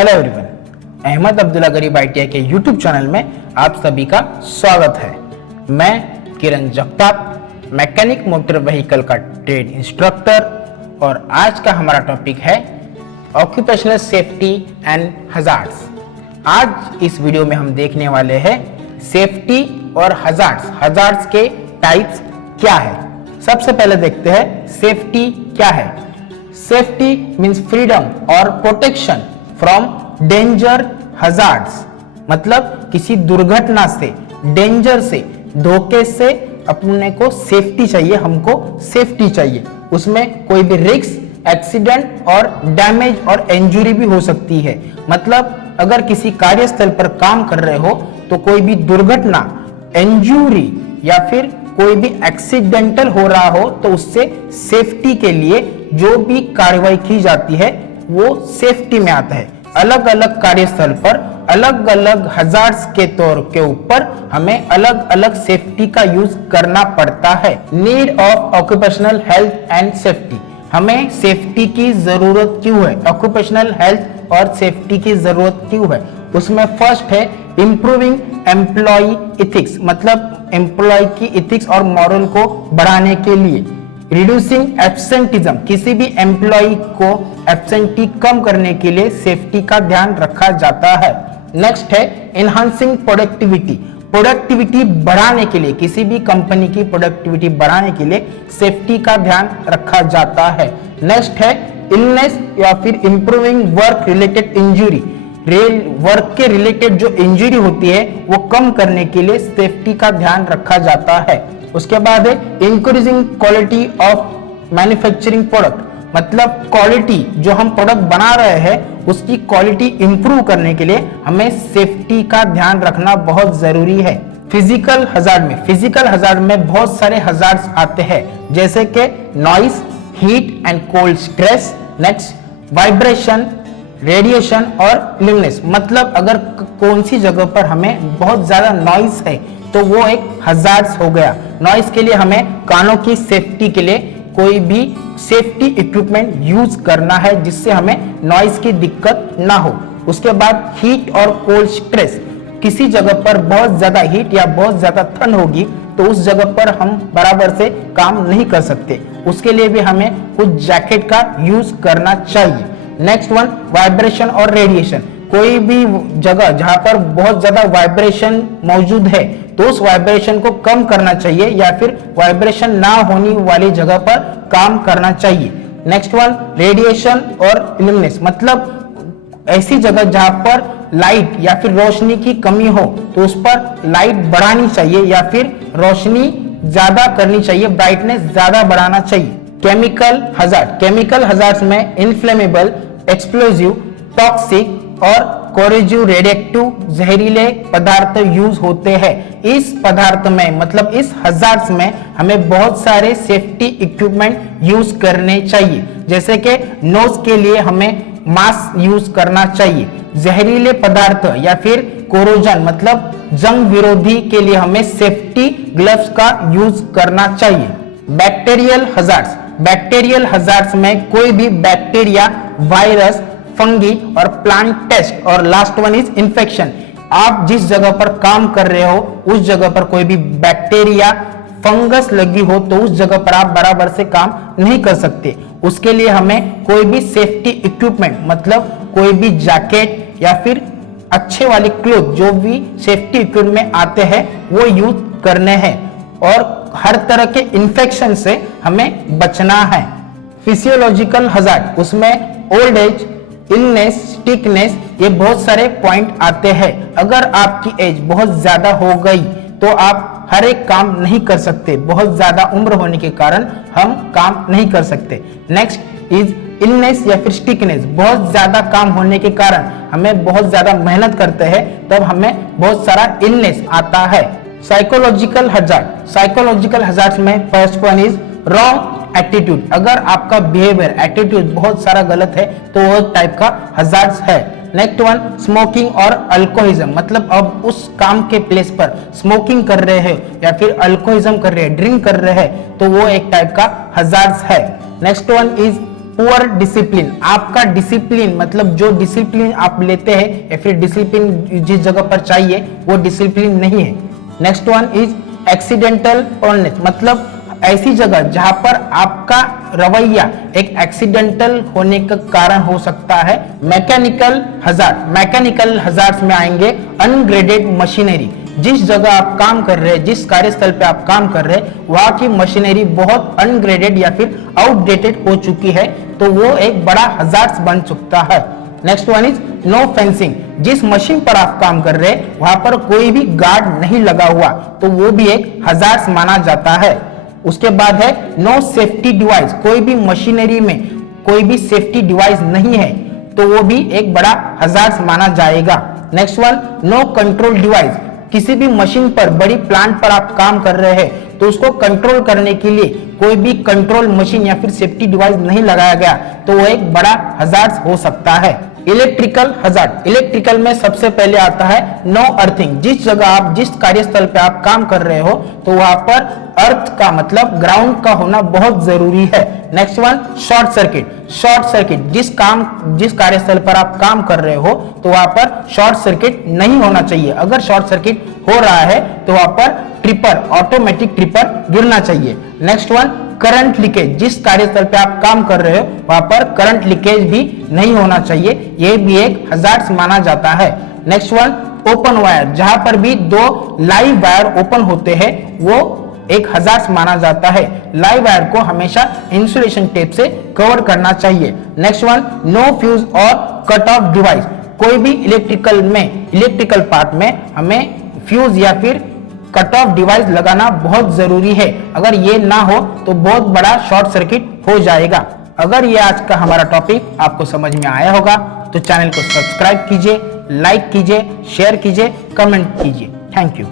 Hello everyone, Ahmad Abdullah गरीब ITI के YouTube channel में आप सभी का स्वागत है। मैं किरण जगताप, मैकेनिक मोटर व्हीकल का ट्रेड इंस्ट्रक्टर, और आज का हमारा टॉपिक है ऑक्यूपेशनल सेफ्टी एंड हजार्ड्स। आज इस वीडियो में हम देखने वाले हैं सेफ्टी और हजार्ड्स के टाइप्स क्या है। सबसे पहले देखते हैं सेफ्टी क्या है। सेफ्टी मीन्स फ्रीडम और प्रोटेक्शन फ्रॉम डेंजर हजार्ड्स, मतलब किसी दुर्घटना से, डेंजर से, धोखे से अपने को सेफ्टी चाहिए, हमको सेफ्टी चाहिए। उसमें कोई भी रिस्क, एक्सीडेंट और डैमेज और इंजरी भी हो सकती है। मतलब अगर किसी कार्यस्थल पर काम कर रहे हो तो कोई भी दुर्घटना, इंजरी या फिर कोई भी एक्सीडेंटल हो रहा हो तो उससे सेफ्टी के लिए जो भी कार्रवाई की जाती है वो सेफ्टी में आता है। अलग अलग कार्यस्थल पर अलग अलग हजार्ड्स के तौर के ऊपर हमें अलग अलग सेफ्टी का यूज करना पड़ता है। Need of occupational health and safety, हमें सेफ्टी की जरूरत क्यों है, ऑक्यूपेशनल हेल्थ और सेफ्टी की जरूरत क्यों है। उसमें फर्स्ट है इंप्रूविंग एम्प्लॉय इथिक्स, मतलब एम्प्लॉय की इथिक्स और मॉरल को बढ़ाने के लिए। रिड्यूसिंग एब्सेंटिज्म, किसी भी एम्प्लॉय को एब्सेंटी कम करने के लिए सेफ्टी का ध्यान रखा जाता है। नेक्स्ट है एनहांसिंग प्रोडक्टिविटी, प्रोडक्टिविटी बढ़ाने के लिए, किसी भी कंपनी की प्रोडक्टिविटी बढ़ाने के लिए सेफ्टी का ध्यान रखा जाता है। नेक्स्ट है इलनेस या फिर improving work related injury, work के रिलेटेड जो इंजरी होती है वो कम करने के लिए सेफ्टी का ध्यान रखा जाता है। उसके बाद है increasing quality of manufacturing product, मतलब क्वालिटी जो हम प्रोडक्ट बना रहे हैं उसकी क्वालिटी इंप्रूव करने के लिए हमें सेफ्टी का ध्यान रखना बहुत जरूरी है। फिजिकल हजार्ड में बहुत सारे हजार्ड्स आते हैं, जैसे कि noise, heat and cold stress, next vibration, radiation और इल्यूमिनेशन। मतलब अगर कौन सी जगह पर हमें बहुत ज्यादा नॉइस है तो वो एक हजार्ड्स हो गया। नॉइस के लिए हमें कानों की सेफ्टी के लिए कोई भी सेफ्टी इक्विपमेंट यूज करना है जिससे हमें नॉइस की दिक्कत ना हो। उसके बाद हीट और कोल्ड स्ट्रेस, किसी जगह पर बहुत ज्यादा हीट या बहुत ज्यादा ठंड होगी तो उस जगह पर हम बराबर से काम नहीं कर सकते, उसके लिए भी हमें कुछ जैकेट का यूज करना चाहिए। नेक्स्ट वन वाइब्रेशन और रेडिएशन, कोई भी जगह जहां पर बहुत ज्यादा वाइब्रेशन मौजूद है तो उस वाइब्रेशन को कम करना चाहिए या फिर वाइब्रेशन ना होने वाली जगह पर काम करना चाहिए। नेक्स्ट वन रेडिएशन और इल्यूमिनेशन, मतलब ऐसी जगह जहां पर लाइट या फिर रोशनी की कमी हो तो उस पर लाइट बढ़ानी चाहिए या फिर रोशनी ज्यादा करनी चाहिए, ब्राइटनेस ज्यादा बढ़ाना चाहिए। केमिकल हजार्ड्स में इनफ्लेमेबल, एक्सप्लोजिव, टॉक्सिक और कोरोजिव, रेडिएक्टिव, जहरीले पदार्थ यूज होते हैं। इस पदार्थ में, मतलब इस हजार्ड्स में हमें बहुत सारे सेफ्टी इक्विपमेंट यूज करने चाहिए, जैसे कि नोज के लिए हमें मास्क यूज करना चाहिए। जहरीले पदार्थ या फिर कोरोजन, मतलब जंग विरोधी के लिए हमें सेफ्टी ग्लव्स का यूज करना चाहिए। बैक्टीरियल हजार्ड्स में कोई भी बैक्टीरिया, वायरस, फंगी और प्लांट टेस्ट, और लास्ट वन इज इन्फेक्शन। आप जिस जगह पर काम कर रहे हो उस जगह पर कोई भी बैक्टीरिया, फंगस लगी हो तो उस जगह पर आप बराबर से काम नहीं कर सकते। उसके लिए हमें कोई भी सेफ्टी इक्विपमेंट, मतलब कोई भी जैकेट या फिर अच्छे वाले क्लोथ जो भी सेफ्टी इक्विपमेंट में आते हैं वो यूज करने हैं, और हर तरह के इन्फेक्शन से हमें बचना है। फिजियोलॉजिकल हजार्ड, उसमें ओल्ड एज, इलनेस, सिकनेस, ये बहुत सारे पॉइंट आते हैं। अगर आपकी एज बहुत ज्यादा हो गई तो आप हर एक काम नहीं कर सकते, बहुत ज्यादा उम्र होने के कारण हम काम नहीं कर सकते। नेक्स्ट इज इलनेस या फिर सिकनेस, बहुत ज्यादा काम होने के कारण हमें बहुत ज्यादा मेहनत करते हैं तब हमें बहुत सारा इलनेस आता है। साइकोलॉजिकल हजार्ड्स में first one is wrong attitude, अगर आपका बिहेवियर, एटीट्यूड बहुत सारा गलत है तो वो टाइप का हजार्ड्स है। नेक्स्ट वन स्मोकिंग और अल्कोहलिज्म, मतलब अब उस काम के प्लेस पर स्मोकिंग कर रहे हैं या फिर अल्कोहलिज्म कर रहे हैं, ड्रिंक कर रहे हैं तो वो एक टाइप का हजार्ड्स है। Next one is poor discipline, आपका डिसिप्लिन मतलब जो डिसिप्लिन आप लेते हैं या फिर डिसिप्लिन जिस जगह पर चाहिए वो डिसिप्लिन नहीं है। नेक्स्ट वन इज एक्सीडेंटल ऑननेस, मतलब ऐसी जगह जहां पर आपका रवैया एक एक्सीडेंटल होने का कारण हो सकता है। मैकेनिकल हजार्ड, मैकेनिकल हजार्ड्स में आएंगे अनग्रेडेड मशीनरी, जिस जगह आप काम कर रहे हैं, जिस कार्यस्थल पे आप काम कर रहे हैं वहां की मशीनरी बहुत अनग्रेडेड या फिर आउटडेटेड हो चुकी है, तो वो एक बड़ा हजार्ड बन सकता है। Next one is no fencing, जिस मशीन पर आप काम कर रहे हैं वहां पर कोई भी गार्ड नहीं लगा हुआ, तो वो भी एक हजार्ड माना जाता है। उसके बाद है नो सेफ्टी डिवाइस, कोई भी मशीनरी में कोई भी सेफ्टी डिवाइस नहीं है, तो वो भी एक बड़ा हजार्ड माना जाएगा। Next one no control device, किसी भी मशीन पर, बड़ी प्लांट पर आप काम कर रहे हैं तो उसको कंट्रोल करने के लिए कोई भी कंट्रोल मशीन या फिर सेफ्टी डिवाइस नहीं लगाया गया, तो वो एक बड़ा हजार्ड हो सकता है। इलेक्ट्रिकल हजार्ड, इलेक्ट्रिकल में सबसे पहले आता है नो अर्थिंग, जिस जगह आप, जिस कार्यस्थल पे आप काम कर रहे हो तो वहां पर अर्थ का मतलब ग्राउंड का होना बहुत जरूरी है। Next one short circuit, short circuit, जिस कार्यस्थल पर आप काम कर रहे हो तो वहां पर शॉर्ट सर्किट नहीं होना चाहिए। अगर शॉर्ट सर्किट हो रहा है तो वहां पर ट्रिपर, ऑटोमेटिक ट्रिपर गिरना चाहिए। नेक्स्ट वन करंट लीकेज, जिस कार्यस्थल पे आप काम कर रहे हो वहां पर करंट लीकेज भी नहीं होना चाहिए, यह भी एक हजार्ड माना जाता है। नेक्स्ट वन ओपन वायर, जहां पर भी दो लाइव वायर ओपन होते हैं वो एक हजार्ड माना जाता है। लाइव वायर को हमेशा इंसुलेशन टेप से कवर करना चाहिए। नेक्स्ट वन नो फ्यूज और कट ऑफ डिवाइस, कोई भी इलेक्ट्रिकल पार्ट में हमें फ्यूज या फिर कट ऑफ डिवाइस लगाना बहुत जरूरी है, अगर ये ना हो तो बहुत बड़ा शॉर्ट सर्किट हो जाएगा। अगर ये आज का हमारा टॉपिक आपको समझ में आया होगा तो चैनल को सब्सक्राइब कीजिए, लाइक कीजिए, शेयर कीजिए, कमेंट कीजिए। Thank you.